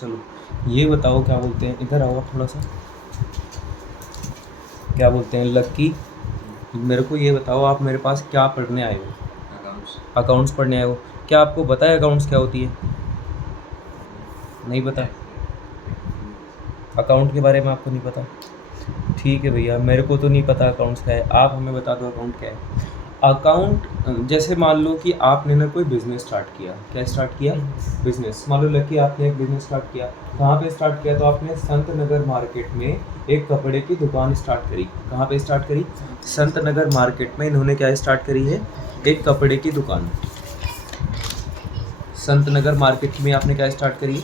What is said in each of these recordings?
चलो ये बताओ, क्या बोलते हैं, इधर आओ आप थोड़ा सा, क्या बोलते हैं लक्की, मेरे को ये बताओ आप मेरे पास क्या पढ़ने आए हो? अकाउंट्स पढ़ने आए हो। क्या आपको पता है अकाउंट्स क्या होती है? नहीं पता? अकाउंट के बारे में आपको नहीं पता? ठीक है भैया, मेरे को तो नहीं पता अकाउंट्स क्या है, आप हमें बता दो अकाउंट क्या है। अकाउंट, जैसे मान लो कि आपने ना कोई बिज़नेस स्टार्ट किया। क्या स्टार्ट किया? बिज़नेस। मान लो लकी आपने एक बिज़नेस स्टार्ट किया। कहाँ पे स्टार्ट किया? तो आपने संत नगर मार्केट में एक कपड़े की दुकान स्टार्ट करी। कहाँ पे स्टार्ट करी? संत नगर मार्केट में इन्होंने क्या स्टार्ट करी है? एक कपड़े की दुकान। संत नगर मार्केट में आपने क्या स्टार्ट करी?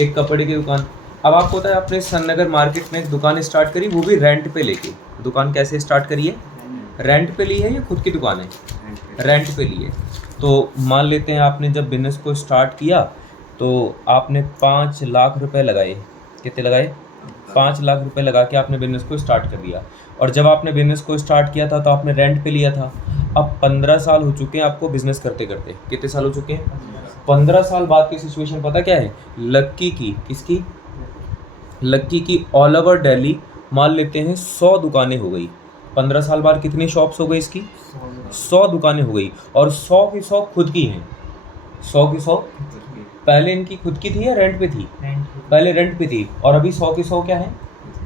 एक कपड़े की दुकान। अब आपको पता है आपने संत नगर मार्केट में एक दुकान स्टार्ट करी, वो भी रेंट पे लेके। दुकान कैसे स्टार्ट करी है? रेंट पे ली है या खुद की दुकान है? रेंट पे ली है। तो मान लेते हैं आपने जब बिजनेस को स्टार्ट किया तो आपने 5 लाख रुपए लगाए। कितने लगाए? 5 लाख रुपए लगा के आपने बिजनेस को स्टार्ट कर दिया। और जब आपने बिजनेस को स्टार्ट किया था तो आपने रेंट पे लिया था। अब 15 साल हो चुके हैं आपको बिजनेस करते करते। कितने साल हो चुके हैं? 15 साल बाद की सिचुएशन पता क्या है? लक्की की, किसकी? लक्की की ऑल ओवर दिल्ली मान लेते हैं 100 दुकानें हो गई। 15 साल बाद कितनी शॉप्स हो गई इसकी? 100 दुकानें हो गई। और 100 की 100 खुद की हैं। 100 की 100 पहले इनकी खुद की थी या रेंट पे थी? पहले रेंट पे थी, और अभी 100 की 100 क्या है?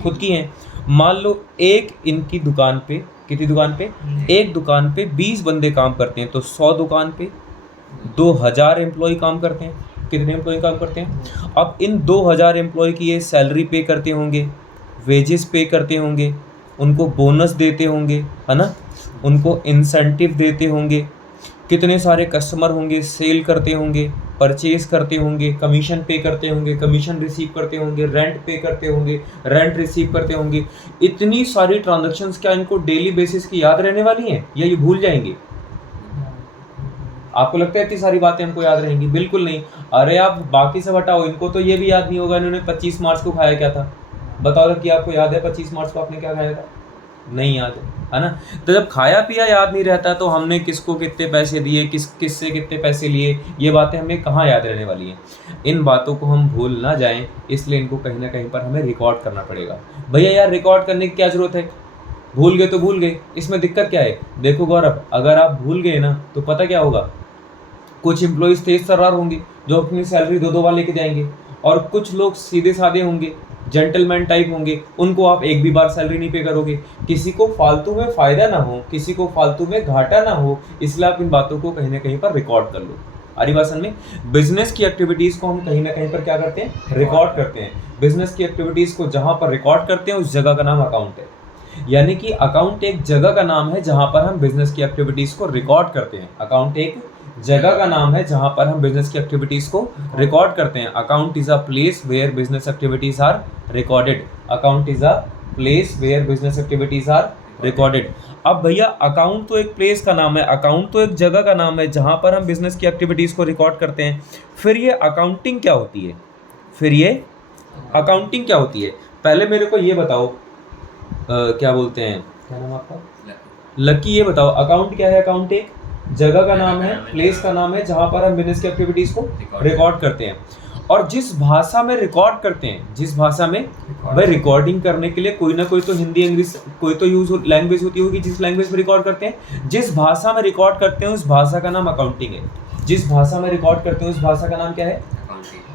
खुद की हैं। मान लो एक इनकी दुकान पे, कितनी दुकान पे? एक दुकान पे 20 बंदे काम करते हैं, तो 100 दुकान पे 2000 एम्प्लॉय काम करते हैं। कितने एम्प्लॉय काम करते हैं? अब इन 2000 एम्प्लॉय की ये सैलरी पे करते होंगे, वेजेस पे करते होंगे, उनको बोनस देते होंगे, है ना, उनको इंसेंटिव देते होंगे, कितने सारे कस्टमर होंगे, सेल करते होंगे, परचेज करते होंगे, कमीशन पे करते होंगे, कमीशन रिसीव करते होंगे, रेंट पे करते होंगे, रेंट रिसीव करते होंगे। इतनी सारी ट्रांजैक्शंस क्या इनको डेली बेसिस की याद रहने वाली हैं या ये भूल जाएंगे? आपको लगता है इतनी सारी बातें हमको याद रहेंगी? बिल्कुल नहीं। अरे आप बाकी सब हटाओ, इनको तो ये भी याद नहीं होगा इन्होंने 25 मार्च को खाया क्या था। बताओ कि आपको याद है 25 मार्च को आपने क्या खाया था? नहीं याद है ना? तो जब खाया पिया याद नहीं रहता तो हमने किसको कितने पैसे दिए, किससे कितने पैसे लिए, ये बातें हमें कहाँ याद रहने वाली हैं। इन बातों को हम भूल ना जाएं, इसलिए इनको कहीं ना कहीं पर हमें रिकॉर्ड करना पड़ेगा। भैया यार रिकॉर्ड करने की क्या जरूरत है? भूल गए तो भूल गए, इसमें दिक्कत क्या है? देखो गौरव, अगर आप भूल गए ना तो पता क्या होगा, कुछ एम्प्लॉइज तेज तर्रार होंगे जो अपनी सैलरी 2-2 बार लेके जाएंगे, और कुछ लोग सीधे साधे होंगे, जेंटलमैन टाइप होंगे, उनको आप एक भी बार सैलरी नहीं पे करोगे। किसी को फालतू में फायदा ना हो, किसी को फालतू में घाटा ना हो, इसलिए आप इन बातों को कहीं ना कहीं पर रिकॉर्ड कर लो। आरी बात समझ में? बिजनेस की एक्टिविटीज को हम कहीं ना कहीं पर क्या करते हैं? रिकॉर्ड करते हैं। बिजनेस की एक्टिविटीज को जहां पर रिकॉर्ड करते हैं उस जगह का नाम अकाउंट है। यानी कि अकाउंट एक जगह का नाम है जहां पर हम बिजनेस की एक्टिविटीज को रिकॉर्ड करते हैं। अकाउंट एक जगह का नाम है जहां पर हम बिजनेस की एक्टिविटीज को रिकॉर्ड करते हैं। Account is a place where business activities are recorded. Account is a place where business activities are recorded. अब भैया अकाउंट तो एक प्लेस का नाम है, अकाउंट तो एक जगह का नाम है जहां पर हम बिजनेस की एक्टिविटीज को रिकॉर्ड करते हैं। फिर ये अकाउंटिंग क्या होती है? फिर ये अकाउंटिंग क्या होती है? पहले मेरे को ये बताओ, क्या बोलते हैं, क्या नाम आपका? लकी। ये बताओ अकाउंट क्या है? अकाउंट एक जगह का नाम है, प्लेस का नाम है जहां पर हम बिजनेस की एक्टिविटीज को रिकॉर्ड करते हैं। और जिस भाषा में रिकॉर्ड करते हैं, जिस भाषा में, भाई रिकॉर्डिंग करने के लिए कोई ना कोई तो हिंदी इंग्लिश कोई तो यूज लैंग्वेज होती होगी जिस लैंग्वेज में रिकॉर्ड करते हैं। जिस भाषा में रिकॉर्ड करते हैं उस भाषा का नाम अकाउंटिंग है। जिस भाषा में रिकॉर्ड करते हैं उस भाषा का नाम क्या है?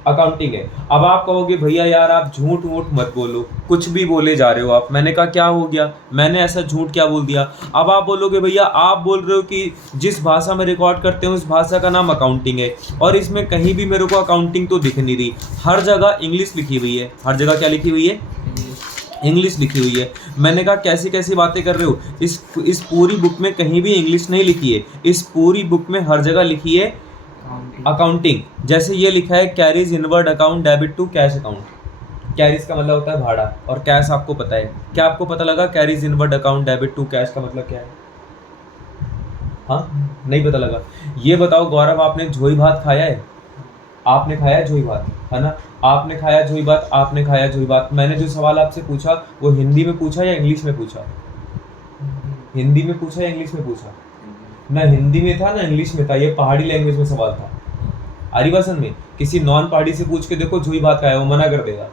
अकाउंटिंग है। अब आप कहोगे भैया यार आप झूठ वूठ मत बोलो, कुछ भी बोले जा रहे हो आप। मैंने कहा क्या हो गया, मैंने ऐसा झूठ क्या बोल दिया? अब आप बोलोगे भैया आप बोल रहे हो कि जिस भाषा में रिकॉर्ड करते हैं उस भाषा का नाम अकाउंटिंग है, और इसमें कहीं भी मेरे को अकाउंटिंग तो दिख नहीं रही, हर जगह इंग्लिश लिखी हुई है। हर जगह क्या लिखी हुई है? इंग्लिश लिखी हुई है। मैंने कहा कैसी कैसी बातें कर रहे हो, इस पूरी बुक में कहीं भी इंग्लिश नहीं लिखी है। इस पूरी बुक में हर जगह लिखी है अकाउंटिंग। जैसे ये लिखा है carriage inward account debit to cash account. Carriage का मतलब होता है भाड़ा, और कैश आपको पता है। क्या आपको पता लगा carriage inward account debit to cash का मतलब क्या है? हाँ, नहीं पता लगा। ये बताओ गौरव, आपने झोई भात खाया है? आपने खाया झोई भात, है ना? आपने खाया झोई भात, आपने खाया झोई भात। मैंने जो सवाल आपसे पूछा वो हिंदी में पूछा या इंग्लिश में पूछा? हिंदी में पूछा या इंग्लिश में पूछा? ना हिंदी में था ना इंग्लिश में था, ये पहाड़ी लैंग्वेज में सवाल था। आरिवासन में किसी नॉन पहाड़ी से पूछ के देखो जोई भात का है, वो मना कर देगा।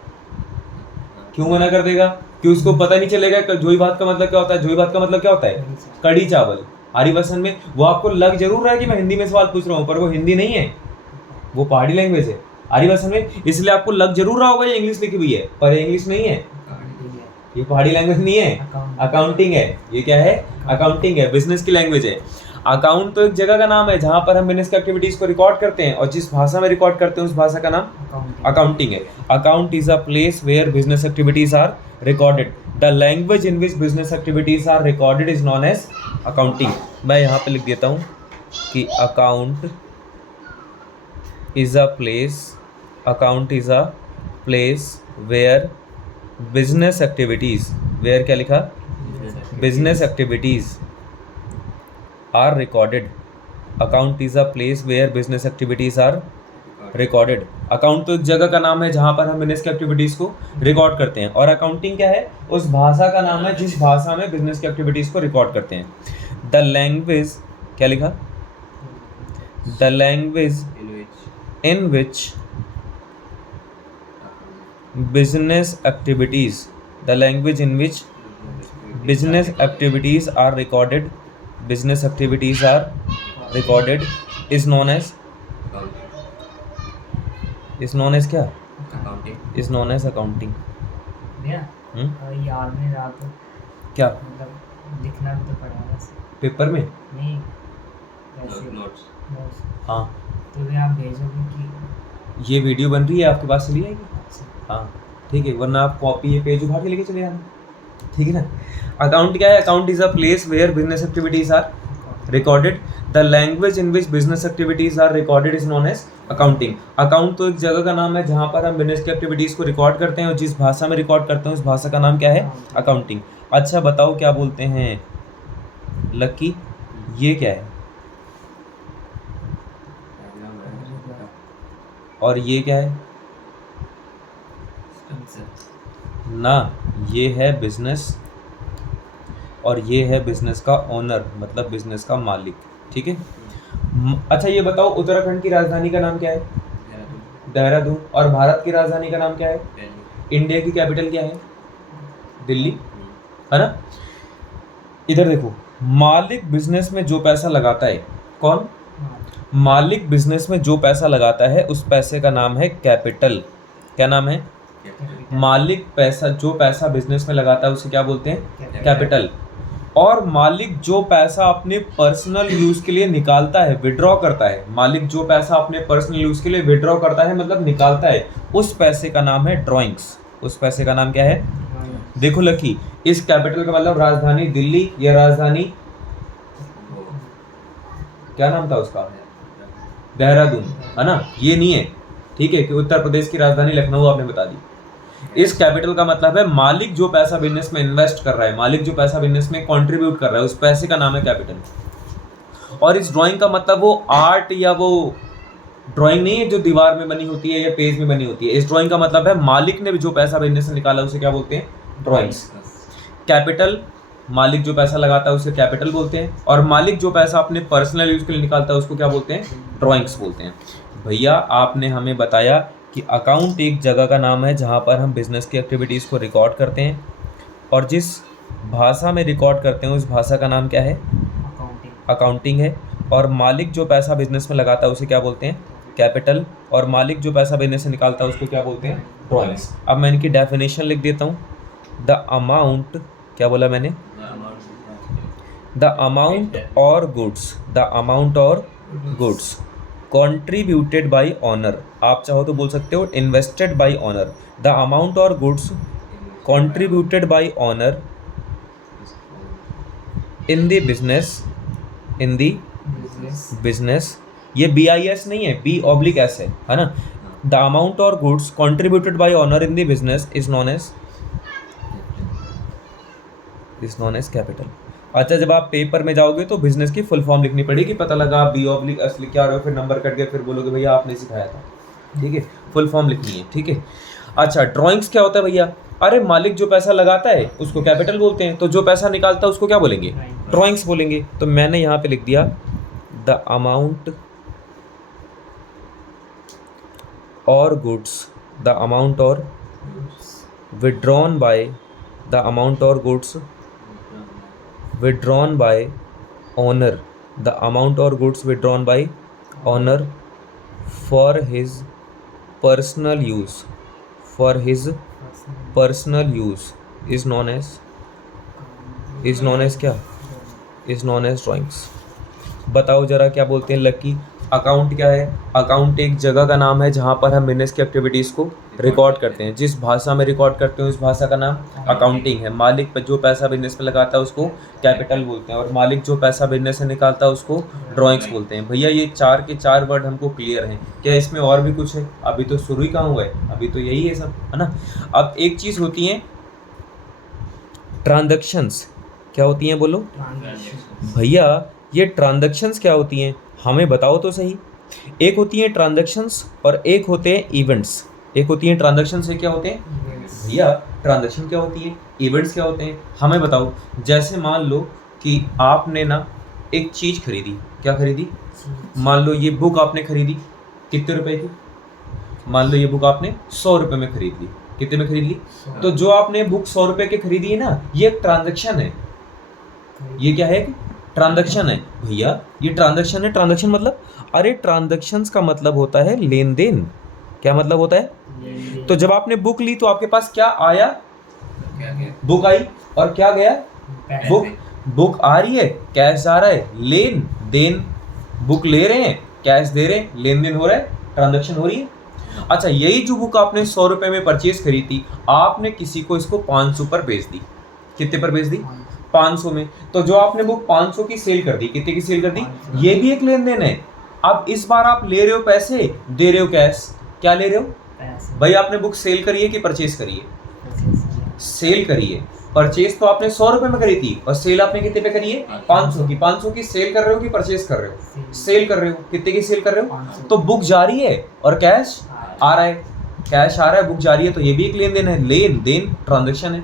क्यों मना कर देगा? कि उसको पता नहीं चलेगा कि जोई भात का मतलब क्या होता है। जोई भात का मतलब क्या होता है? कड़ी चावल। आरिवासन में वो आपको लग जरूर रहा है कि मैं हिंदी में सवाल पूछ रहा हूँ, पर वो हिंदी नहीं है, वो पहाड़ी लैंग्वेज है आदिवासी में। इसलिए आपको लग जरूर रहा होगा ये इंग्लिश लिखी हुई है, पर इंग्लिश नहीं है, ये पहाड़ी लैंग्वेज नहीं है, अकाउंटिंग है। ये क्या है? अकाउंटिंग है, बिजनेस की लैंग्वेज है। अकाउंट तो एक जगह का नाम है जहां पर हम बिजनेस की एक्टिविटीज को रिकॉर्ड करते हैं, और जिस भाषा में रिकॉर्ड करते हैं उस भाषा का नाम अकाउंटिंग है। Account is a place where business activities are recorded. The language in which business activities are recorded is known as accounting. मैं यहाँ पे लिख देता हूँ कि account is a place, account is a place where business activities, where क्या लिखा? business activities are recorded. account is a place where business activities are recorded. account तो एक जगह का नाम है जहां पर हम बिजनेस की एक्टिविटीज को रिकॉर्ड करते हैं, और अकाउंटिंग क्या है? उस भाषा का नाम है जिस भाषा में बिजनेस की एक्टिविटीज को रिकॉर्ड करते हैं। द लैंग्वेज क्या लिखा? The language in which business activities, the language in which business activities are recorded, business activities are recorded is known as क्या? Accounting. is known as accounting. याद नहीं रहा तो क्या मतलब लिखना भी तो पड़ेगा पेपर में? नहीं ऐसे Notes. notes। हाँ, तो भी आप भेजोगे कि ये वीडियो बन रही है, आपके पास चली आएगी। अच्छा, हाँ ठीक है, वरना आप कॉपी ये पेज उठा के लेके चले जाना, ठीक है ना। अकाउंट क्या है? Account is a place where business activities are recorded. The language in which business activities are recorded is known as accounting. Account तो एक जगह का नाम है जहाँ पर हम बिजनेस की एक्टिविटीज को रिकॉर्ड करते हैं, और जिस भाषा में रिकॉर्ड करते हैं उस भाषा का नाम क्या है? अकाउंटिंग। अच्छा बताओ क्या बोलते हैं लक्की, ये क्या है और ये क्या है? ना, ये है बिजनेस और ये है बिजनेस का ओनर, मतलब बिजनेस का मालिक, ठीक है। अच्छा ये बताओ उत्तराखंड की राजधानी का नाम क्या है? देहरादून। और भारत की राजधानी का नाम क्या है? इंडिया की कैपिटल क्या है? दिल्ली, है ना। इधर देखो, मालिक बिजनेस में जो पैसा लगाता है, कौन? मालिक बिजनेस में जो पैसा लगाता है उस पैसे का नाम है कैपिटल। क्या नाम है? मालिक पैसा, जो पैसा बिजनेस में लगाता है उसे क्या बोलते हैं? कैपिटल। और मालिक जो पैसा अपने पर्सनल यूज के लिए निकालता है, विड्रॉ करता है, मालिक जो पैसा अपने पर्सनल यूज के लिए विड्रॉ करता है मतलब निकालता है, उस पैसे का नाम है ड्रॉइंग्स। उस पैसे का नाम क्या है? देखो लकी, इस कैपिटल का मतलब राजधानी दिल्ली या राजधानी क्या नाम था उसका? देहरादून, है ना। ये नहीं है, ठीक है, कि उत्तर प्रदेश की राजधानी लखनऊ आपने बता दी। इस कैपिटल का मतलब है मालिक जो पैसा बिजनेस में इन्वेस्ट कर रहा है, मालिक जो पैसा बिजनेस में कंट्रीब्यूट कर रहा है, उस पैसे का नाम है कैपिटल। और इस ड्राइंग का मतलब वो आर्ट या वो ड्राइंग नहीं है जो दीवार में बनी होती है या पेज में बनी होती है। इस ड्राइंग का मतलब है मालिक ने जो पैसा बिजनेस से निकाला उसे क्या बोलते हैं? ड्राइंग्स। कैपिटल, मालिक जो पैसा लगाता है उसे कैपिटल बोलते हैं, और मालिक जो पैसा अपने पर्सनल यूज के लिए निकालता है उसको क्या बोलते हैं? ड्राइंग्स बोलते हैं। भैया आपने हमें बताया कि अकाउंट एक जगह का नाम है जहाँ पर हम बिजनेस की एक्टिविटीज़ को रिकॉर्ड करते हैं, और जिस भाषा में रिकॉर्ड करते हैं उस भाषा का नाम क्या है? अकाउंटिंग है। और मालिक जो पैसा बिजनेस में लगाता है उसे क्या बोलते हैं? कैपिटल। और मालिक जो पैसा बिजनेस से निकालता है उसको क्या बोलते हैं? ड्राइंग्स। अब मैं इनकी डेफिनेशन लिख देता हूँ। द अमाउंट, क्या बोला मैंने? द अमाउंट और गुड्स, द अमाउंट और गुड्स contributed by owner, आप चाहो तो बोल सकते हो invested by owner, the amount or goods contributed by owner in the business, in the business, ये BIS नहीं है, B/S है ना। the amount or goods contributed by owner in the business is known as capital। अच्छा जब आप paper में जाओगे तो बिजनेस की फुल फॉर्म लिखनी पड़ेगी, पता लगा आप B/S लिख के आ रहे हो, फिर नंबर कट गया, फिर बोलोगे भैया आपने सिखाया था, ठीक है। फुल फॉर्म लिखनी है, ठीक है। अच्छा ड्राइंग्स क्या होता है भैया? अरे मालिक जो पैसा लगाता है उसको कैपिटल बोलते हैं, तो जो पैसा निकालता है उसको क्या बोलेंगे? ड्राइंग्स बोलेंगे। तो मैंने यहाँ पे लिख दिया द अमाउंट और गुड्स द अमाउंट और withdrawn by the amount or goods withdrawn by owner the amount or goods withdrawn by owner for his personal use is known as क्या is known as drawings। बताओ जरा क्या बोलते हैं lucky. Account क्या है? Account एक जगह का नाम है जहाँ पर हम बिजनेस की एक्टिविटीज़ को रिकॉर्ड करते हैं। जिस भाषा में रिकॉर्ड करते हैं उस भाषा का नाम अकाउंटिंग है। मालिक पर जो पैसा बिजनेस में लगाता है उसको कैपिटल बोलते हैं और मालिक जो पैसा बिजनेस से निकालता है उसको ड्राइंग्स बोलते हैं। भैया ये 4 के 4 वर्ड हमको क्लियर हैं। क्या इसमें और भी कुछ है? अभी तो शुरू ही कहाँ हुआ है, अभी तो यही है सब, है ना। अब एक चीज़ होती है ट्रांजैक्शंस। क्या होती हैं बोलो भैया? ये ट्रांजैक्शंस क्या होती हैं हमें बताओ तो सही। एक होती हैं ट्रांजैक्शंस और एक होते हैं इवेंट्स। एक होती हैं ट्रांजैक्शंस से क्या होते हैं भैया? ट्रांजैक्शन क्या होती है, इवेंट्स क्या होते हैं, हमें बताओ। जैसे मान लो कि आपने ना एक चीज़ खरीदी। क्या खरीदी? मान लो ये बुक आपने खरीदी। कितने रुपए की? मान लो ये बुक आपने 100 रुपये में खरीद ली। कितने में खरीद ली? तो जो आपने बुक 100 रुपये की खरीदी है ना, ये एक ट्रांजैक्शन है। ये क्या है? ट्रांजैक्शन है भैया। ये ट्रांजैक्शन है। ट्रांजैक्शन मतलब, अरे ट्रांजैक्शंस का मतलब होता है लेन देन। क्या मतलब होता है? तो जब आपने बुक ली तो आपके पास क्या आया? बुक आई। और क्या गया? बुक आ रही है, कैश जा रहा है, लेन देन। बुक ले रहे हैं, कैश दे रहे हैं, लेन देन हो रहा है, ट्रांजैक्शन हो रही है। अच्छा, यही जो बुक आपने 100 रुपये में परचेज करी थी, आपने किसी को इसको 500 पर बेच दी। कितने पर बेच दी? 500 में। तो जो आपने बुक 500 की सेल कर दी, कितने की सेल कर दी? ये भी एक लेन देन है। अब इस बार आप ले रहे हो पैसे, दे रहे हो कैश। क्या ले रहे हो भाई? आपने बुक सेल करी है कि परचेज करी है? सेल करी है। परचेज तो आपने 100 रुपये में करी थी और सेल आपने कितने पे करी है? 500 की। 500 की सेल कर रहे हो कि परचेज कर रहे हो? सेल कर रहे हो। कितने की सेल कर रहे हो? तो बुक जा रही है और कैश आ रहा है। कैश आ रहा है, बुक जा रही है, तो ये भी एक लेन देन है। लेन देन ट्रांजैक्शन है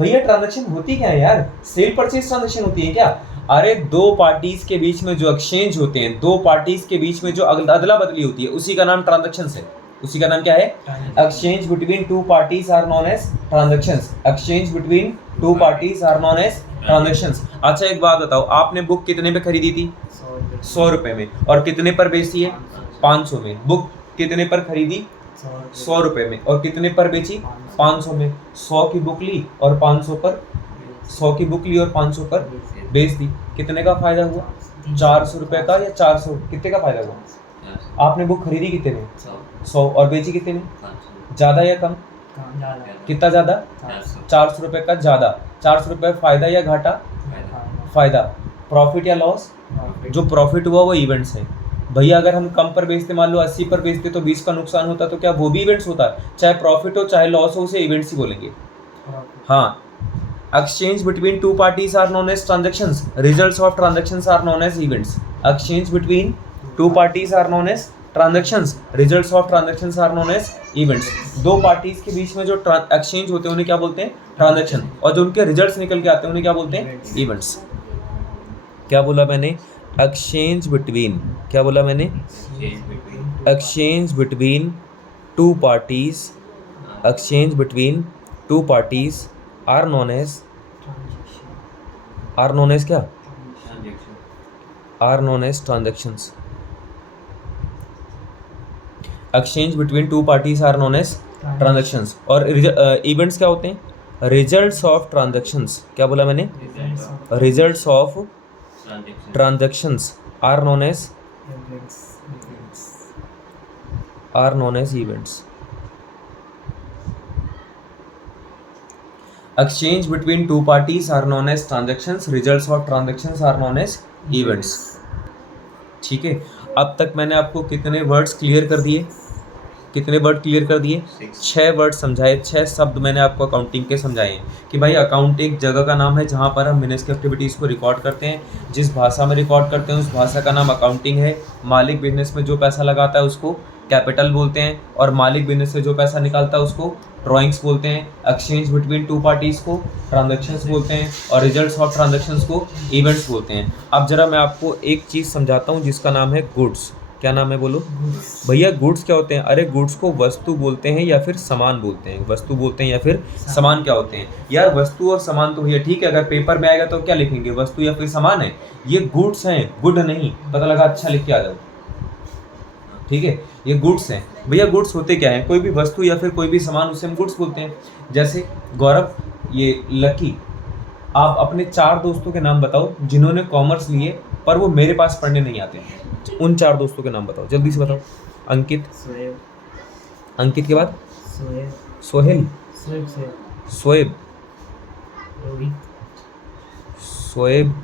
भैया। ट्रांजैक्शन होती क्या है यार? सेल परचेज ट्रांजैक्शन होती है क्या? अरे दो पार्टीज के बीच में जो एक्सचेंज होते हैं, दो पार्टीज के बीच में जो अदला बदली होती है, उसी का नाम ट्रांजैक्शन है। उसी का नाम क्या है? Exchange between two parties are known as transactions. Exchange between two parties are known as transactions. अच्छा एक बात बताओ, आपने बुक कितने पे खरीदी थी? 100 रुपये में। और कितने पर बेची है? 500 में। बुक कितने पर खरीदी? 100 रुपये में। और कितने पर बेची? 500 में। 100 की बुक ली और 500 पर 100 की बुक ली और 500 पर बेच दी। कितने का फायदा हुआ? 400 रुपये का या 400? कितने का फायदा हुआ? आपने बुक खरीदी कितने में? 100 और बेची कितने में? ज़्यादा या कम? कितना ज़्यादा? 400 रुपये का ज़्यादा। 400 रुपये फायदा या घाटा? फायदा। प्रॉफिट या लॉस? जो प्रॉफिट हुआ वो इवेंट्स है भैया। अगर हम कम पर बेचते, मान लो 80 पर बेचते तो 20 का नुकसान होता, तो क्या वो भी इवेंट्स होता है? चाहे प्रॉफिट हो चाहे लॉस हो, उसे इवेंट्स ही बोलेंगे। हाँ। Exchange between two parties are known as transactions. Results of transactions are known as events. Exchange between two parties are known as transactions. Results of transactions are known as events. दो parties के बीच में जो exchange होते हैं उन्हें क्या बोलते हैं? ट्रांजैक्शन। और जो उनके रिजल्ट्स निकल के आते हैं उन्हें क्या बोलते हैं? इवेंट्स। क्या बोला मैंने? Exchange between. क्या बोला मैंने? Exchange between two parties. Exchange between two parties are known as क्या? Are known as transactions. Exchange between two parties are known as transactions. और इवेंट्स क्या होते हैं? Results of transactions. क्या बोला मैंने? Results of transactions are known as events. Exchange between two parties are known as transactions. Results of transactions are known as events. ठीक है। अब तक मैंने आपको कितने वर्ड्स क्लियर कर दिए? कितने वर्ड क्लियर कर दिए? 6 वर्ड समझाए, 6 शब्द मैंने आपको अकाउंटिंग के समझाए हैं कि भाई अकाउंट एक जगह का नाम है जहाँ पर हम बिजनेस की एक्टिविटीज़ को रिकॉर्ड करते हैं। जिस भाषा में रिकॉर्ड करते हैं उस भाषा का नाम अकाउंटिंग है। मालिक बिजनेस में जो पैसा लगाता है उसको कैपिटल बोलते हैं और मालिक बिजनेस से जो पैसा निकालता है उसको ड्राइंग्स बोलते हैं। एक्सचेंज बिटवीन टू पार्टीज़ को ट्रांजैक्शंस बोलते हैं और रिजल्ट्स ऑफ ट्रांजैक्शंस को इवेंट्स बोलते हैं। अब जरा मैं आपको एक चीज़ समझाता हूँ जिसका नाम है गुड्स। क्या नाम है बोलो गुड्स भैया। गुड्स क्या होते हैं? अरे गुड्स को वस्तु बोलते हैं या फिर सामान बोलते हैं। वस्तु बोलते हैं या फिर सामान क्या होते हैं यार? वस्तु और सामान तो भैया ठीक है, अगर पेपर में आएगा तो क्या लिखेंगे, वस्तु या फिर सामान है। ये गुड्स हैं, गुड नहीं। पता लगा, अच्छा लिख के आ जाओ, ठीक है। ये गुड्स हैं भैया। गुड्स होते क्या है? कोई भी वस्तु या फिर कोई भी सामान, उसे हम गुड्स बोलते हैं। जैसे गौरव, ये लकी, आप अपने 4 दोस्तों के नाम बताओ जिन्होंने कॉमर्स लिए पर वो मेरे पास पढ़ने नहीं आते। उन 4 दोस्तों के नाम बताओ, जल्दी से बताओ। अंकित, सोएब अंकित के बाद सोएब सोहेल, सोएब सोएब सोएब, रोहित सोएब,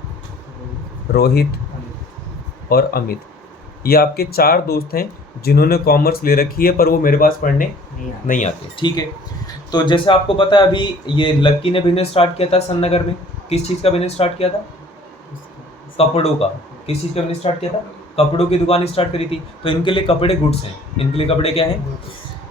रोहित और अमित। ये आपके 4 दोस्त हैं जिन्होंने कॉमर्स ले रखी है पर वो मेरे पास पढ़ने नहीं आते, ठीक है। तो जैसे आपको पता है अभी ये लक्की ने बिजनेस स्टार्ट किया था सन्नगर में। किस चीज़ का बिजनेस स्टार्ट किया था? कपड़ों का। किस चीज़ का बिजनेस स्टार्ट किया था? कपड़ों की दुकान स्टार्ट करी थी। तो इनके लिए कपड़े गुड्स हैं। इनके लिए कपड़े क्या हैं?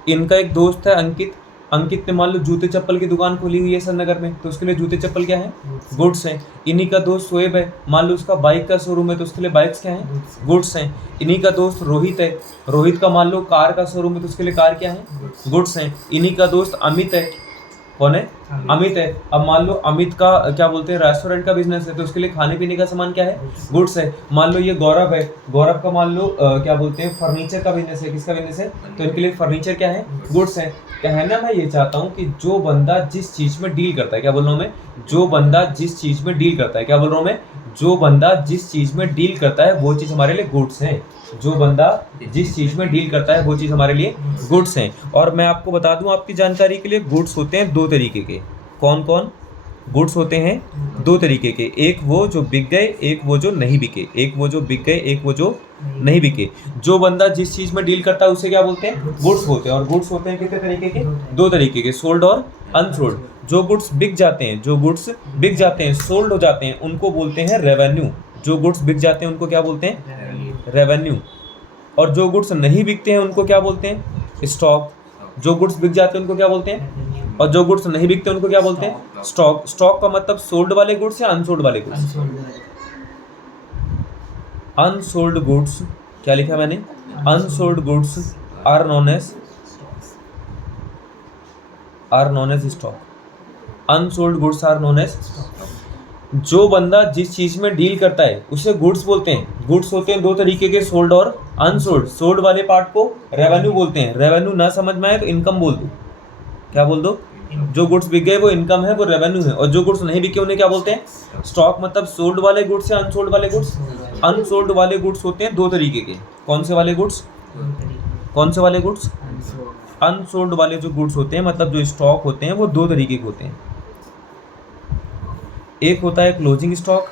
इनका एक दोस्त है अंकित। अंकित ने मान लो जूते चप्पल की दुकान खोली हुई है सन्नगर में, तो उसके लिए जूते चप्पल क्या है? गुड्स हैं। इन्हीं का दोस्त शोएब है, मान लो उसका बाइक का शोरूम है, तो उसके लिए बाइक्स क्या हैं? गुड्स हैं। इन्हीं का दोस्त रोहित है, रोहित का मान लो कार का शोरूम है, तो उसके लिए कार क्या है? गुड्स हैं। इन्हीं का दोस्त अमित है। कौन है? अमित है। अब मान लो अमित का क्या बोलते हैं, रेस्टोरेंट का बिजनेस है, तो उसके लिए खाने पीने का सामान क्या है? गुड्स है। मान लो ये गौरव है, गौरव का मान लो क्या बोलते हैं, फर्नीचर का बिजनेस है। किसका बिजनेस है? तो इनके लिए फर्नीचर क्या है? गुड्स है। कहना मैं ये चाहता हूँ कि जो बंदा जिस चीज में डील करता है, क्या बोल रहा हूँ मैं, जो बंदा जिस चीज में डील करता है, क्या बोल रहा हूँ मैं, जो बंदा जिस चीज में डील करता है वो चीज हमारे लिए गुड्स है। जो बंदा जिस चीज में डील करता है वो चीज हमारे लिए गुड्स हैं। और मैं आपको बता दूं आपकी जानकारी के लिए, गुड्स होते हैं 2 तरीके के। कौन कौन? गुड्स होते हैं 2 तरीके के। एक वो जो बिक गए, एक वो जो नहीं बिके। एक वो जो बिक गए, एक वो जो नहीं बिके। जो बंदा जिस चीज में डील करता है उसे क्या बोलते हैं? गुड्स बोलते हैं। और गुड्स होते हैं कितने तरीके के? 2 तरीके के, सोल्ड और अनसोल्ड। जो गुड्स बिक जाते हैं, जो गुड्स बिक जाते हैं, सोल्ड हो जाते हैं, उनको बोलते हैं रेवेन्यू। जो गुड्स बिक जाते हैं उनको क्या बोलते हैं? रेवेन्यू। और जो गुड्स नहीं बिकते हैं उनको क्या बोलते हैं? स्टॉक। जो गुड्स बिक जाते हैं उनको क्या बोलते हैं? और जो गुड्स नहीं बिकते उनको क्या बोलते हैं? स्टॉक। स्टॉक का मतलब सोल्ड वाले गुड्स या अनसोल्ड वाले गुड्स? अनसोल्ड गुड्स, क्या लिखा मैंने? Unsold goods are known as stock. Unsold goods are known as. जो बंदा जिस चीज में डील करता है उसे गुड्स बोलते हैं। गुड्स होते हैं 2 तरीके के, सोल्ड और अनसोल्ड। सोल्ड वाले पार्ट को रेवेन्यू बोलते हैं। रेवेन्यू ना समझ में आए तो इनकम बोल दो। क्या बोल दो? जो गुड्स बिक गए वो इनकम है, वो रेवेन्यू है। और जो गुड्स नहीं बिके उन्हें क्या बोलते हैं? स्टॉक। मतलब सोल्ड वाले गुड्स या अनसोल्ड वाले गुड्स? अनसोल्ड वाले गुड्स होते हैं 2 तरीके के। कौन से वाले गुड्स? कौन से वाले गुड्स? अनसोल्ड वाले जो गुड्स होते हैं, मतलब जो स्टॉक होते हैं, वो 2 तरीके के होते हैं। एक होता है क्लोजिंग स्टॉक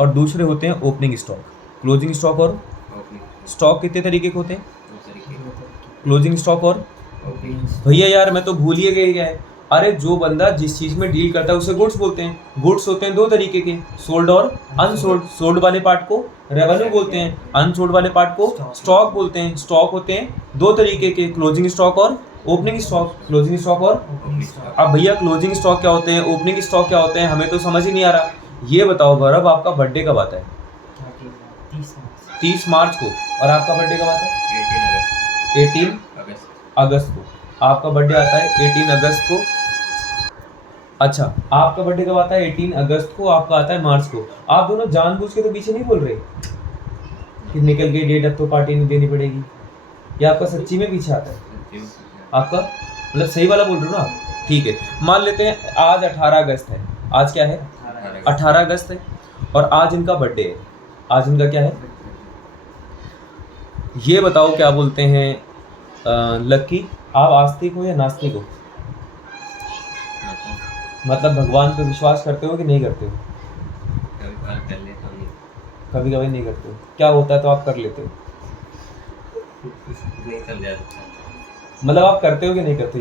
और दूसरे होते हैं ओपनिंग स्टॉक। क्लोजिंग स्टॉक और स्टॉक कितने तरीके के होते हैं? क्लोजिंग स्टॉक और भैया यार मैं तो भूल ही गया है। अरे जो बंदा जिस चीज में डील करता है उसे गुड्स बोलते हैं। गुड्स होते हैं 2 तरीके के, सोल्ड और अनसोल्ड। सोल्ड वाले पार्ट को रेवेन्यू बोलते हैं, अनसोल्ड वाले पार्ट को स्टॉक बोलते हैं। स्टॉक होते हैं 2 तरीके के, क्लोजिंग स्टॉक और ओपनिंग स्टॉक। क्लोजिंग स्टॉक और अब भैया क्लोजिंग स्टॉक क्या होते हैं, ओपनिंग स्टॉक क्या होते हैं, हमें तो समझ ही नहीं आ रहा। ये बताओ गौरव, आपका बर्थडे कब आता है? 30 मार्च को। और आपका बर्थडे कब आता है? 18 अगस्त को। आपका बर्थडे आता है 18 अगस्त को। अच्छा, आपका बर्थडे कब आता है? 18 अगस्त को। आपका आता है मार्च को। आप दोनों जानबूझ के तो पीछे नहीं बोल रहे कि निकल गई डेट, अब तो पार्टी नहीं देनी पड़ेगी। या आपका सच्ची में पीछे आता है? आपका मतलब सही वाला बोल रहे हो ना आप? ठीक है, मान लेते हैं आज 18 अगस्त है। आज क्या है? 18 अगस्त है। और आज इनका बर्थडे है। आज इनका क्या है? ये बताओ क्या बोलते हैं लक्की, आप आस्तिक हो या नास्तिक हो? मतलब भगवान पे विश्वास करते हो कि नहीं करते हो? कभी कभी नहीं करते हो। क्या होता है तो आप कर लेते हो? मतलब आप करते हो कि नहीं करते?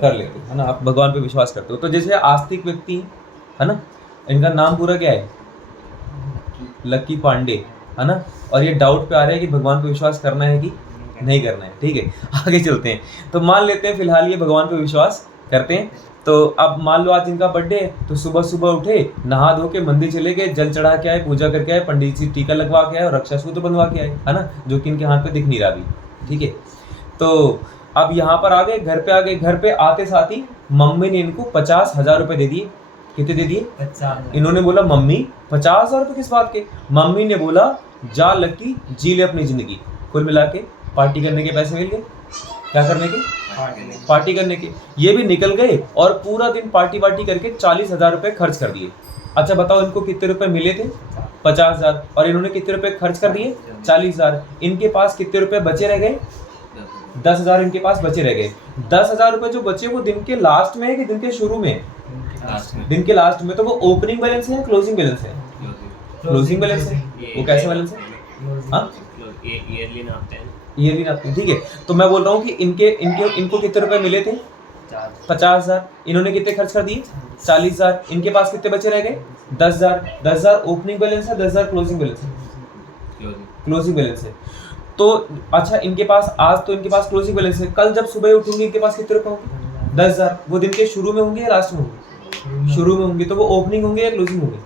कर लेते हो, है ना? आप भगवान पे विश्वास करते हो। तो जैसे आस्तिक व्यक्ति है ना, इनका नाम पूरा क्या है? लक्की पांडे, है ना? और ये डाउट पे आ रहे हैं कि भगवान पे विश्वास करना है कि नहीं करना है। ठीक है, आगे चलते हैं। तो मान लेते हैं फिलहाल ये भगवान पे विश्वास करते हैं। तो अब मान लो आज इनका बर्थडे है, तो सुबह सुबह उठे, नहा धो के मंदिर चले गए, जल चढ़ा के आए, पूजा करके आए, पंडित जी टीका लगवा के आए और रक्षा सूत्र बनवा के आए, है ना, जो कि इनके हाथ पे दिख नहीं रहा अभी, ठीक है। तो अब यहाँ पर आ गए, घर पे आ गए, घर पे आते साथ ही मम्मी ने इनको 50,000 रुपए दे दिए। कितने दे दिए? 50,000। इन्होंने बोला मम्मी 50,000 रुपए किस बात के? मम्मी ने बोला जा लकी जी ले अपनी जिंदगी। कुल मिला के पार्टी करने के पैसे मिल गए। क्या करने के? पार्टी करने के। ये भी निकल गए और पूरा दिन पार्टी वार्टी करके 40,000 रुपए खर्च कर दिए। अच्छा बताओ इनको कितने रुपए मिले थे? 50,000। और इन्होंने कितने रुपए खर्च कर दिए? 40,000। इनके पास कितने रुपए बचे रह गए? 10,000 इनके पास बचे रह गए। 10,000 रुपए जो बचे वो दिन के लास्ट में है कि दिन के शुरू में? दिन के लास्ट में। तो वो ओपनिंग बैलेंस है या क्लोजिंग बैलेंस है? क्लोजिंग बैलेंस है। वो कैसे बैलेंस है? हाँ, ईयरली नापते हैं। ईयरली नापते हैं, ठीक है। तो मैं बोल रहा हूँ कि इनको कितने रुपए मिले थे? 50,000। इन्होंने कितने खर्च कर दिए? 40,000। इनके पास कितने बचे रह गए? 10,000। 10,000 ओपनिंग बैलेंस है, 10,000 क्लोजिंग बैलेंस है? क्लोजिंग बैलेंस है। तो अच्छा इनके पास आज तो इनके पास क्लोजिंग बैलेंस है, कल जब सुबह उठेंगे इनके पास कितने रुपए होंगे? 10,000। वो दिन के शुरू में होंगे या लास्ट में होंगे? शुरू में होंगे। तो वो ओपनिंग होंगे या क्लोजिंग होंगे?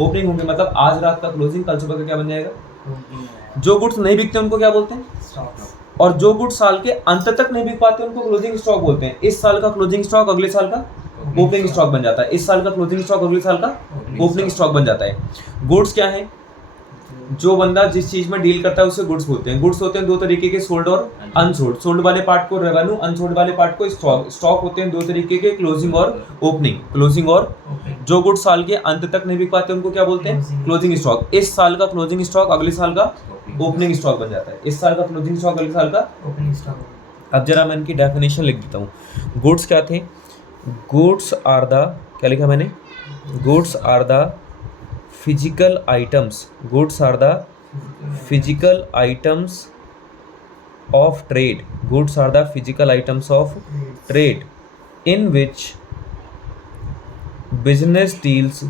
ओपनिंग होंगे। मतलब आज रात का क्लोजिंग, कल सुबह का क्या बन जाएगा? जो गुड्स नहीं बिकते उनको क्या बोलते हैं? और जो गुड्स साल के अंत तक नहीं बिक पाते उनको क्लोजिंग स्टॉक बोलते हैं। इस साल का क्लोजिंग स्टॉक अगले साल का ओपनिंग स्टॉक बन जाता है। इस साल का क्लोजिंग स्टॉक अगले साल का ओपनिंग स्टॉक बन जाता है। गुड्स क्या है? जो बंदा जिस चीज में डील करता है उसे गुड्स बोलते हैं। गुड्स होते हैं दो तरीके के, सोल्ड और अनसोल्ड। सोल्ड वाले पार्ट को रेवेन्यू, अनसोल्ड वाले पार्ट को स्टॉक। स्टॉक होते हैं दो तरीके के, क्लोजिंग और ओपनिंग। क्लोजिंग और जो गुड्स साल के अंत तक नहीं बिक पाते उनको क्या बोलते हैं? Closing stock. इस साल का क्लोजिंग स्टॉक अगले साल का ओपनिंग स्टॉक बन जाता है। इस साल का क्लोजिंग स्टॉक अगले साल का ओपनिंग स्टॉक। अब जरा मैं इनकी डेफिनेशन लिख देता हूँ। गुड्स क्या थे? गुड्स आर द, क्या लिखा मैंने? Goods are the physical items. Goods are the physical items of trade. Goods are the physical items of trade in which business deals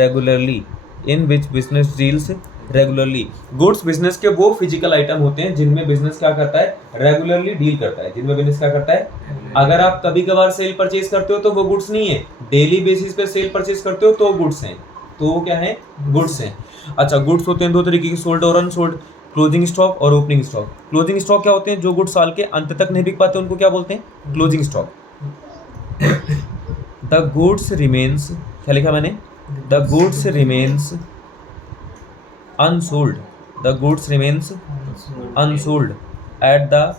regularly. In which business deals regularly. Goods business के वो physical item होते हैं जिनमें business क्या करता है? Regularly deal करता है। जिनमें बिजनेस क्या करता है? अगर आप कभी कभार सेल परचेज करते हो तो वो गुड्स नहीं है। डेली बेसिस पे सेल परचेज करते हो तो गुड्स हैं। तो वो क्या है? गुड्स हैं। अच्छा गुड्स होते हैं दो तरीके के, सोल्ड और अनसोल्ड। क्लोजिंग स्टॉक और ओपनिंग स्टॉक। क्लोजिंग स्टॉक क्या होते हैं? जो गुड्स साल के अंत तक नहीं बिक पाते उनको क्या बोलते हैं? Closing stock. The goods remains, क्या लिखा मैंने? The goods remains unsold. The goods remains unsold at the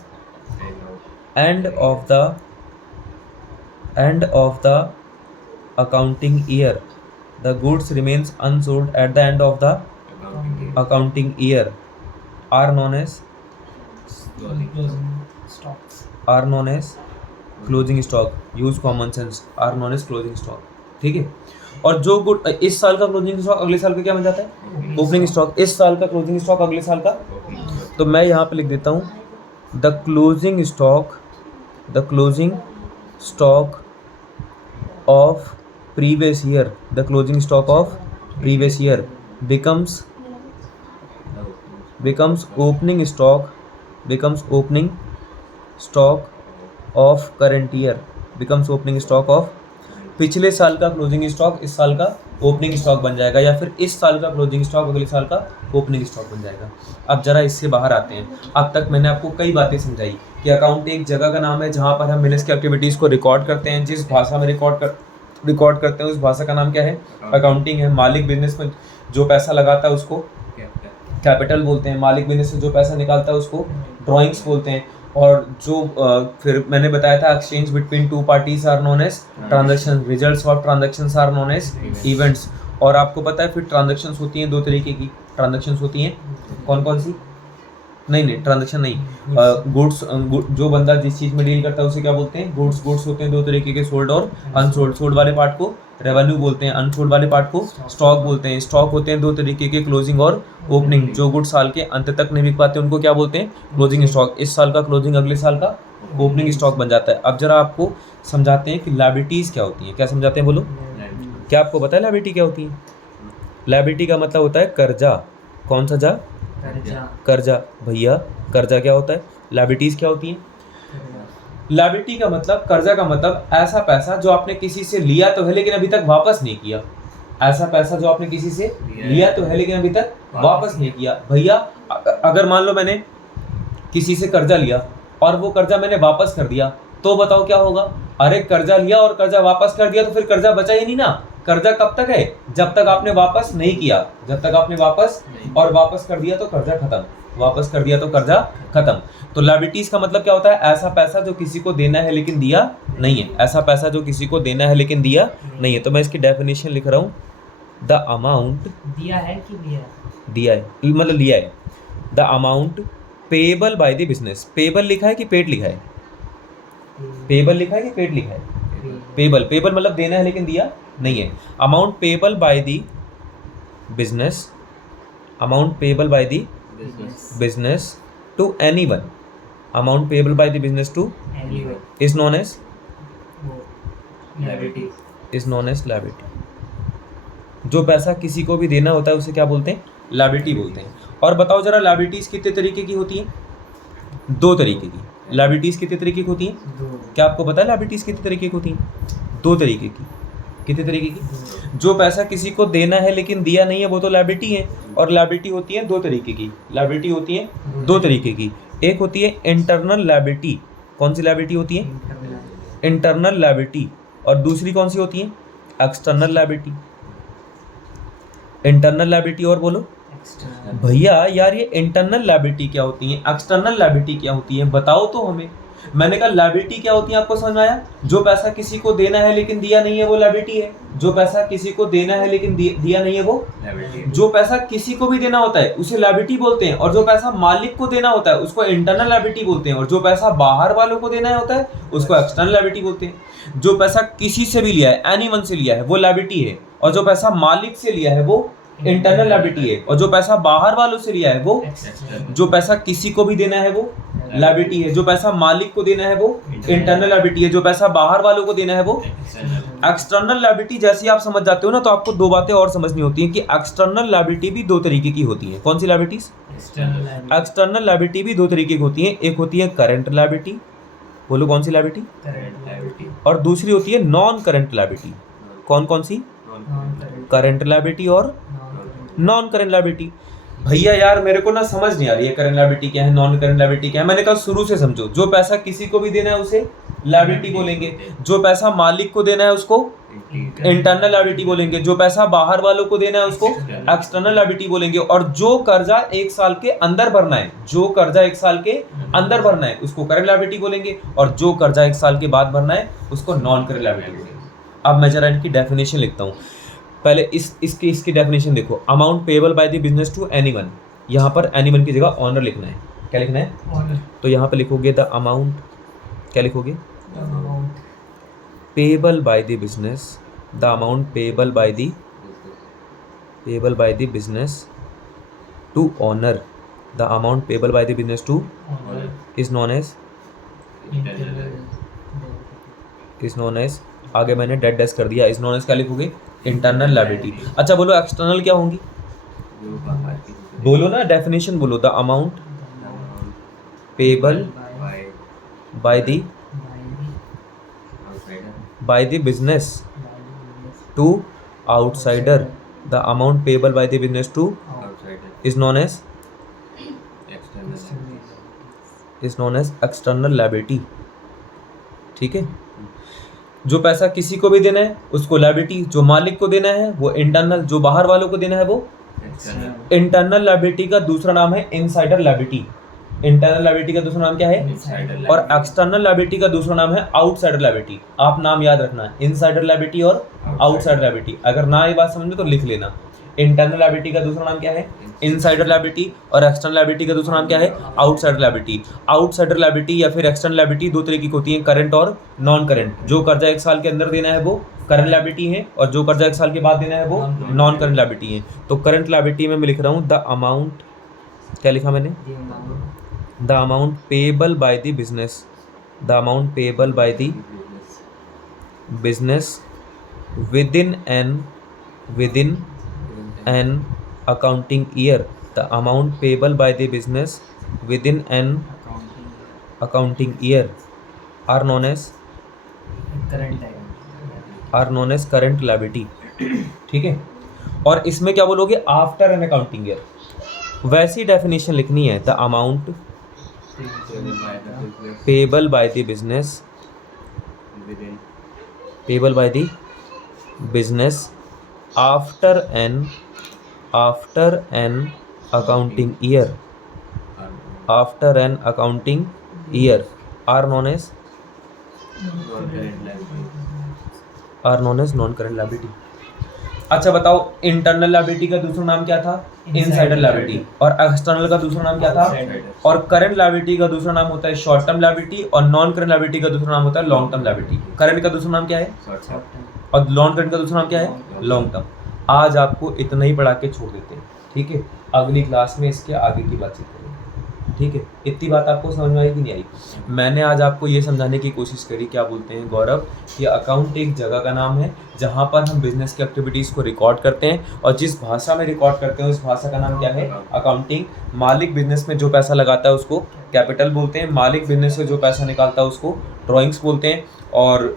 end of the accounting year. The goods remains unsold at the end of the accounting year are known as closing stock. Use common sense. Are known as closing stock. ठीक है। और जो good इस साल का closing stock अगले साल का क्या बन जाता है? Opening stock. इस साल का क्लोजिंग स्टॉक अगले साल का, तो मैं यहाँ पे लिख देता हूँ the closing stock of previous year. The closing stock of previous year becomes opening stock of current year। becomes opening stock of, पिछले साल का क्लोजिंग स्टॉक इस साल का ओपनिंग स्टॉक बन जाएगा, या फिर इस साल का क्लोजिंग स्टॉक अगले साल का ओपनिंग स्टॉक बन जाएगा। अब जरा इससे बाहर आते हैं। अब तक मैंने आपको कई बातें समझाई कि अकाउंट एक जगह का नाम है जहाँ पर हम बिजनेस की एक्टिविटीज़ को रिकॉर्ड करते हैं। जिस भाषा में रिकॉर्ड करते हैं उस भाषा का नाम क्या है? अकाउंटिंग है। मालिक बिजनेस में जो पैसा लगाता है उसको कैपिटल बोलते हैं। मालिक बिजनेस से जो पैसा निकालता है उसको ड्राइंग्स बोलते हैं। और जो फिर मैंने बताया था exchange between two parties are known as transaction. Results of transactions are known as events. और आपको पता है फिर ट्रांजैक्शंस होती हैं दो तरीके की। ट्रांजैक्शंस होती हैं कौन कौन सी? नहीं ट्रांजैक्शन नहीं, गुड्स। जो बंदा जिस चीज़ में डील करता है उसे क्या बोलते हैं? गुड्स। गुड्स होते हैं दो तरीके के, सोल्ड और अनसोल्ड। सोल्ड वाले पार्ट को रेवेन्यू बोलते हैं, अनसोल्ड वाले पार्ट को स्टॉक बोलते हैं। स्टॉक होते हैं दो तरीके के, क्लोजिंग और ओपनिंग। जो गुड्स साल के अंत तक नहीं बिक पाते उनको क्या बोलते हैं? Closing stock. इस साल का क्लोजिंग अगले साल का ओपनिंग स्टॉक बन जाता है। अब जरा आपको समझाते हैं कि लायबिलिटीज़ क्या होती हैं। क्या समझाते हैं बोलो? क्या आपको पता है लायबिलिटी क्या होती है? लायबिलिटी का मतलब होता है कर्जा। कौन सा जा? कर्जा। भैया कर्जा क्या होता है? लायबिलिटीज़ क्या होती हैं? लायबिलिटी का मतलब, कर्जा का मतलब ऐसा पैसा जो आपने किसी से लिया तो है लेकिन अभी तक वापस नहीं किया। ऐसा पैसा जो आपने किसी से लिया तो है लेकिन अभी तक वापस नहीं किया। भैया अगर मान लो मैंने किसी से कर्जा लिया और वो कर्जा मैंने वापस कर दिया, तो बताओ क्या होगा? अरे कर्जा लिया और कर्जा वापस कर दिया तो फिर कर्जा बचा ही नहीं ना। कर्जा कब तक है? जब तक आपने वापस नहीं किया। जब तक आपने वापस और वापस कर दिया तो कर्जा खत्म, वापस कर दिया तो कर्जा खत्म। तो लायबिलिटीज का मतलब क्या होता है? ऐसा पैसा जो किसी को देना है लेकिन दिया नहीं है। ऐसा पैसा जो किसी को देना है लेकिन दिया नहीं है। तो मैं इसकी डेफिनेशन लिख रहा हूँ, द अमाउंट, दिया है कि लिया? दिया है मतलब लिया है। The amount payable by the business. Payable लिखा है कि पेड लिखा है? पेबल लिखा है कि पेड लिखा है? पेबल, पेबल मतलब देना है लेकिन दिया नहीं है। Amount payable by the business, amount payable by the business to anyone, amount payable by the business to anyone is known as, liability. Is known as liability. जो पैसा किसी को भी देना होता है उसे क्या बोलते हैं? लायबिलिटी बोलते हैं। और बताओ जरा लायबिलिटीज कितने तरीके की होती हैं? 2 तरीके की। लायबिलिटीज कितने तरीके की होती हैं? क्या आपको पता है लायबिलिटीज कितने तरीके की होती हैं? 2 तरीके की। कितने तरीके की? जो पैसा किसी को देना है लेकिन दिया नहीं है वो तो लायबिलिटी है। और लायबिलिटी होती है 2 तरीके की। लायबिलिटी होती है 2 तरीके की। एक होती है इंटरनल लायबिलिटी। कौन सी लायबिलिटी होती है? Internal liability. और दूसरी कौन सी होती है? External liability. इंटरनल लायबिलिटी और बोलो भैया यार, ये इंटरनल लायबिलिटी क्या होती है, एक्सटर्नल लायबिलिटी क्या होती है, बताओ तो हमें। मैंने कहा लायबिलिटी क्या होती है, आपको समझ में आया? जो पैसा किसी को देना है लेकिन दिया नहीं है वो लायबिलिटी है। जो पैसा किसी को देना है लेकिन दिया नहीं है वो, जो पैसा किसी को भी देना होता है उसे लायबिलिटी बोलते हैं। और जो पैसा मालिक को देना होता है उसको इंटरनल लायबिलिटी बोलते हैं। और जो पैसा बाहर वालों को देना होता है उसको एक्सटर्नल लायबिलिटी बोलते हैं। जो पैसा किसी से भी लिया है, एनीवन से लिया है, वो लायबिलिटी है। और जो पैसा मालिक से लिया है वो इंटरनल लायबिलिटी है। और जो पैसा बाहर वालों से लिया है वो, जो पैसा किसी को भी देना है वो लायबिलिटी है। जो पैसा मालिक को देना है वो इंटरनल लायबिलिटी है। जो पैसा बाहर वालों को देना है वो एक्सटर्नल लायबिलिटी। जैसे ही आप समझ जाते हो ना तो आपको 2 बातें और समझनी होती हैं कि एक्सटर्नल लायबिलिटी भी 2 तरीके की होती है। कौन सी लायबिलिटीज? एक्सटर्नल लायबिलिटी भी 2 तरीके की होती है। एक होती है करंट लायबिलिटी, बोलो कौन सी लायबिलिटी? और दूसरी होती है नॉन करंट लायबिलिटी। कौन कौन सी? करंट लायबिलिटी और नॉन करंट लायबिलिटी। भैया यार मेरे को ना समझ नहीं आ रही है करंट लायबिलिटी क्या है, नॉन करंट लायबिलिटी क्या है। मैंने कहा शुरू से समझो। जो पैसा किसी को भी देना है उसे लायबिलिटी बोलेंगे। जो पैसा मालिक को देना है उसको इंटरनल लायबिलिटी बोलेंगे। जो पैसा बाहर वालों को देना है उसको एक्सटर्नल लायबिलिटी बोलेंगे। और जो कर्जा 1 साल के अंदर भरना है, जो कर्जा 1 साल के अंदर भरना है उसको करंट लायबिलिटी बोलेंगे। और जो कर्जा 1 साल के बाद भरना है उसको नॉन करंट लायबिलिटी बोलेंगे। अब मैं जरा इनकी डेफिनेशन लिखता हूँ। पहले इसकी डेफिनेशन देखो। Amount payable by the business to anyone, यहाँ पर एनीवन की जगह ऑनर लिखना है। क्या लिखना है? तो यहाँ पे लिखोगे द अमाउंट, क्या लिखोगे? Payable by the business, the amount payable by the business to owner, the amount payable by the business to is known as आगे मैंने डेड डैश कर दिया। इज नोन एज क्या लिखोगे? Internal liability. अच्छा बोलो एक्सटर्नल क्या होंगी? बोलो ना, डेफिनेशन बोलो। The amount payable by the business to outsider, the amount payable by the business to is known as external liability. ठीक है। जो पैसा किसी को भी देना है उसको लायबिलिटी, जो मालिक को देना है वो इंटरनल, जो बाहर वालों को देना है वो इंटरनल लायबिलिटी का दूसरा नाम है इनसाइडर लायबिलिटी। इंटरनल लायबिलिटी का दूसरा नाम क्या है? और एक्सटर्नल लायबिलिटी का दूसरा नाम है आउटसाइडर लायबिलिटी। आप नाम याद रखना, इनसाइडर लायबिलिटी और आउटसाइडर लायबिलिटी। अगर ना ये बात समझ में तो लिख लेना। इंटरनल लायबिलिटी का दूसरा नाम क्या है? Insider liability. और एक्सटर्नल लायबिलिटी का दूसरा नाम क्या है? Outsider liability. आउटसाइडर लायबिलिटी या फिर एक्सटर्नल लायबिलिटी 2 तरीके की होती है, करंट और नॉन करंट। जो कर्जा 1 साल के अंदर देना है वो करंट लायबिलिटी है। और जो कर्जा 1 साल के बाद देना है वो नॉन करंट लायबिलिटी है। तो करंट लायबिलिटी में मैं लिख रहा हूँ द अमाउंट, क्या लिखा मैंने? The amount payable by the business, the amount payable by the business within an accounting year, the amount payable by the business within an accounting year are known as current liability, ठीक है। और इसमें क्या बोलोगे, after an accounting year, वैसी definition लिखनी है, the amount payable by the business, within payable by the business after an accounting year, after an accounting year are known as non current liability. अच्छा बताओ, इंटरनल लायबिलिटी का दूसरा नाम क्या था, इनसाइडर लायबिलिटी, और एक्सटर्नल का दूसरा नाम क्या था, और करंट लायबिलिटी का दूसरा नाम होता है शॉर्ट टर्म लायबिलिटी, और नॉन करंट लायबिलिटी का दूसरा नाम होता है लॉन्ग टर्म लायबिलिटी। करंट का दूसरा नाम क्या है, और नॉन करंट का दूसरा नाम क्या है, लॉन्ग टर्म। आज आपको इतना ही पढ़ा के छोड़ देते हैं, ठीक है। अगली क्लास में इसके आगे की बातचीत करेंगे, ठीक है। इतनी बात आपको समझ में आई कि नहीं आई? मैंने आज आपको ये समझाने की कोशिश करी, क्या बोलते हैं गौरव, कि अकाउंट एक जगह का नाम है जहाँ पर हम बिजनेस की एक्टिविटीज़ को रिकॉर्ड करते हैं, और जिस भाषा में रिकॉर्ड करते हैं उस भाषा का नाम क्या है, अकाउंटिंग। मालिक बिजनेस में जो पैसा लगाता है उसको कैपिटल बोलते हैं, मालिक बिजनेस से जो पैसा निकालता है उसको ड्रॉइंग्स बोलते हैं, और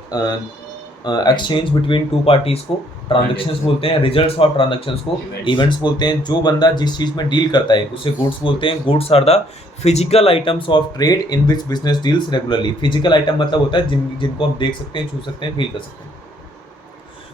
एक्सचेंज बिटवीन टू पार्टीज को ट्रांजैक्शंस बोलते हैं, रिजल्ट्स ऑफ ट्रांजैक्शंस को इवेंट्स बोलते हैं। जो बंदा जिस चीज़ में डील करता है उसे गुड्स बोलते हैं। Goods are the physical items of trade in which business deals regularly. Physical item मतलब होता है जिनको हम देख सकते हैं, छू सकते हैं, फील कर सकते हैं।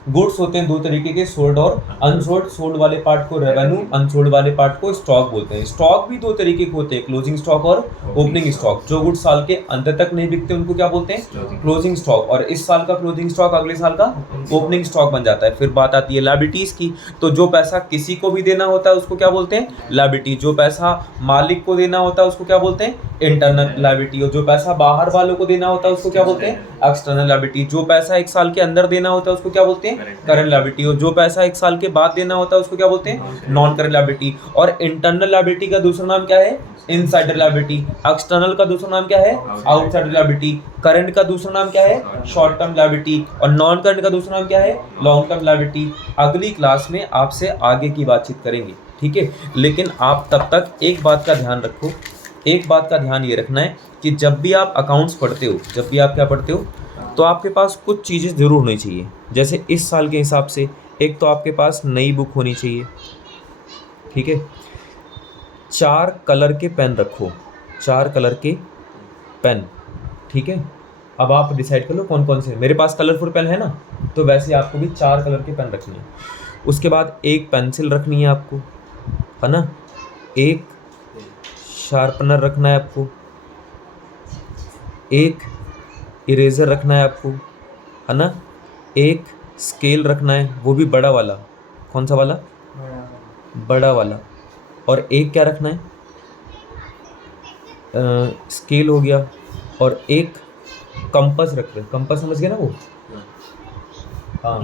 गुड्स होते हैं दो तरीके के, सोल्ड और अनसोल्ड। सोल्ड वाले पार्ट को रेवेन्यू, अनसोल्ड वाले पार्ट को स्टॉक बोलते हैं। स्टॉक भी दो तरीके के होते हैं, क्लोजिंग स्टॉक और ओपनिंग स्टॉक। जो गुड्स साल के अंत तक नहीं बिकते उनको क्या बोलते हैं, क्लोजिंग स्टॉक, और इस साल का क्लोजिंग स्टॉक अगले साल का ओपनिंग स्टॉक बन जाता है। फिर बात आती है लायबिलिटीज की, तो जो पैसा किसी को भी देना होता है उसको क्या बोलते हैं, लायबिलिटी। जो पैसा मालिक को देना होता है उसको क्या बोलते हैं, इंटरनल लायबिलिटी। और जो पैसा बाहर वालों को देना होता है उसको क्या बोलते हैं, एक्सटर्नल लायबिलिटी। जो पैसा एक साल के अंदर देना होता है उसको क्या बोलते हैं, करंट लायबिलिटी। और जो पैसा एक साल के बाद देना होता है उसको क्या बोलते हैं, नॉन करंट लायबिलिटी। और इंटरनल लायबिलिटी का दूसरा नाम क्या है, इनसाइडर लायबिलिटी। एक्सटर्नल का दूसरा नाम क्या है, आउटसाइडर लायबिलिटी। करंट का दूसरा नाम क्या है, शॉर्ट टर्म लायबिलिटी। और नॉन करंट का दूसरा नाम क्या है, लॉन्ग टर्म लायबिलिटी। अगली क्लास में आपसे आगे की बातचीत करेंगे, ठीक है। लेकिन आप तब तक एक बात का ध्यान रखो, एक बात का ध्यान ये रखना है कि जब भी आप अकाउंट्स पढ़ते हो, जब भी आप क्या पढ़ते हो, तो आपके पास कुछ चीज़ें ज़रूर होनी चाहिए। जैसे इस साल के हिसाब से एक तो आपके पास नई बुक होनी चाहिए, ठीक है। 4 कलर के पेन रखो, 4 कलर के पेन, ठीक है। अब आप डिसाइड कर लो कौन कौन से। मेरे पास कलरफुल पेन है ना, तो वैसे आपको भी 4 कलर के पेन रखने हैं। उसके बाद एक पेंसिल रखनी है आपको, है ना। एक शार्पनर रखना है आपको, एक इरेज़र रखना है आपको, है ना। एक स्केल रखना है, वो भी बड़ा वाला। कौन सा वाला, बड़ा वाला। और एक क्या रखना है, स्केल हो गया। और एक कंपास रख रहे, कंपास समझ गए ना वो, हाँ,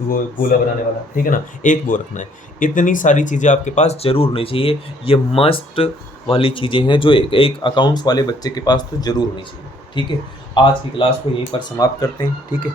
वो गोला बनाने वाला, ठीक है ना। एक वो रखना है। इतनी सारी चीज़ें आपके पास जरूर होनी चाहिए। ये मस्ट वाली चीज़ें हैं जो एक अकाउंट्स वाले बच्चे के पास तो जरूर होनी चाहिए, ठीक है। आज की क्लास को यहीं पर समाप्त करते हैं, ठीक है।